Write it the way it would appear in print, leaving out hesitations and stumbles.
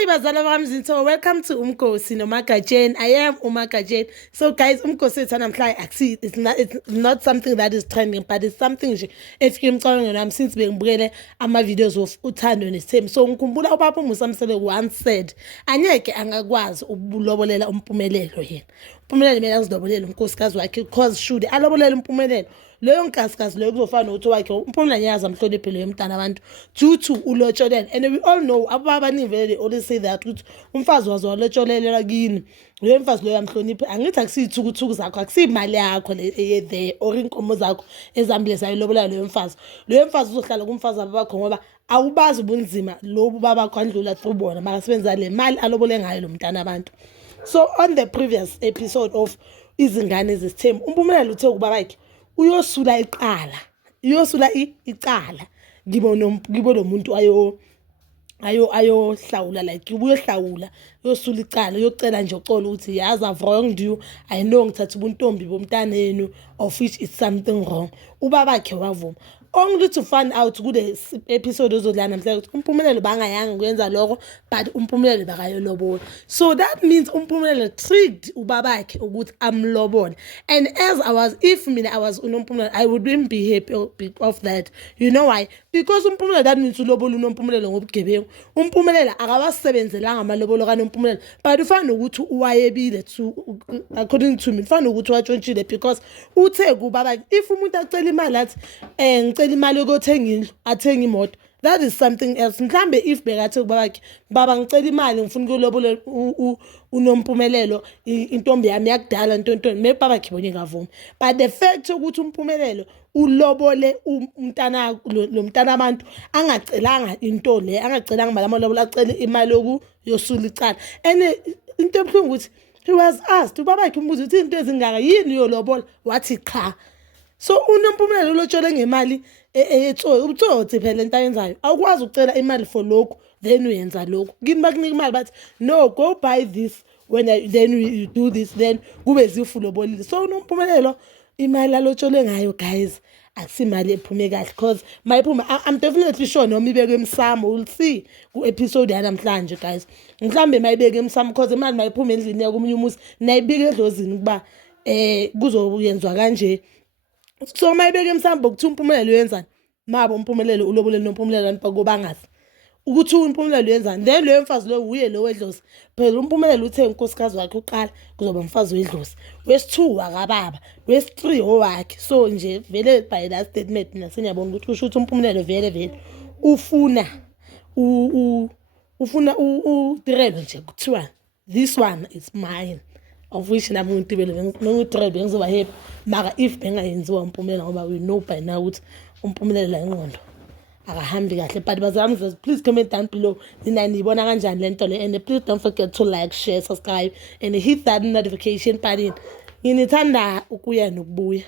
Hi bazala bami, so welcome to Umkosi noMagajane. I am uMagajane. So guys, Umkosi it's not something that is trending, but it's something if you're calling and since being brele ama videos of uthando nesithembu. So ngikhumbula ubaba uMusamsele once said anyeke angakwazi ukulobolela umpumelelo yena. Umpumelelo mina azilobolela unkosikazi wakhe because should alobolela umpumelelo leyo nkasikazi leyo kuzofana nokuthi wakhe umpumela nyaza amhloniphe leyo mntana abantu due to ulotsholele. And we all know abaningi vele always say that ukuthi umfazi wazo walotsholelela kini leyo mfazi leyo amhloniphe. Angithi akusiyithukuthuku zakho, akusiyimali yakho le there or inkomo zakho ezambile sayilobola leyo mfazi. Leyo mfazi uzohlala kumfazi abakho ngoba awubazi ubunzima lobu babakho andlula through bona makasebenza le mali alobole ngayo lo mntana abantu. So on the previous episode of izingane zesithembu umpumelelo uthe kuba bakhe uyosula icala ngibo lo muntu ayo hlawula like ubuyohlawula yosula icala yocela nje ucela ukuthi yazi I've wronged you, I know ngithatha ubuntombi bomntanenu of which is something wrong. Ubaba wakhe wavuma only to find out kule episode ozodlala namhlanje ukuthi umpumelelo bangayanga ukwenza lokho but umpumelelo bakayolobola. So that means umpumelelo tricked ubaba wakhe ukuthi amlobole. And as if I was unompumelelo, I wouldn't be happy of that. You know why? Because umpumelelo that means ulobola unompumelelo ngobugebengu. Umpumelelo akawasebenzelanga amalobolo kanompumelelo but ufana ukuthi uwayebile according to me ufana ukuthi watshontshile because uthe kubaba if umuntu acela imali athi ngicela imali yokuthenga indlu athenga imoto, that is something else. Mhlambe if bekathi kubaba wakhe baba ngicela imali ngifuna ukulobola unompumelelo intombi yami yakudala ntontoni maybe baba wakhe bonke ngavuma. But the fact ukuthi umpumelelo ulobole umntana lo mntana abantu angacelanga into le angacelanga mali amalobolo acela imali yosula icala. And into ebhlungu ukuthi he was asked ubaba wakhe umbuzo uthi into ezingaka yini yolobola wathi cha. So unompumelelo lotshole ngemali ubutsotsi phela into ayenzayo awukwazi ukucela imali for lokho then uyenza lokho kini bakunika imali bathi no go buy this then you do this then kube zifulobolile. So unompumelelo imali alotshole ngayo guys akusimali ephume kahle because mayiphuma I'm definitely sure noma ibeke emsamo we'll see ku episode yanamhlanje guys mhlambe mayibeke emsamo because imali mayiphuma endlini yakomunye umuzi nayibika edlozini kuba kuzoyenzwa kanje. So mayibeke emsamo ukuthi umpumelelo uyenzani mabo umpumelelo ulobolele nompumelelo abantu bakobangazi ukuthi umpumelelo uyenzani then leyo mfazi lo uye lo wedlozi phela umpumelelo uthe unkosikazi wakhe uqala kuzoba umfazi wedlozi wesi2 wakababa wesi3 owakhe. So nje vele by that statement mina senyabona ukuthi kusho ukuthi umpumelelo vele ufuna udirelo nje kuthiwa this one is mine of which nami ngitibele ngitrebe ngizoba happy maka if bengayenziwa umpumelelo ngoba we know by now ukuthi umpumelelo la ingqondo akahambi kahle. But bazami please comment down below nibona kanjani lento le and please don't forget to like, share, subscribe and hit that notification button. Nginithanda ukuya nokubuya.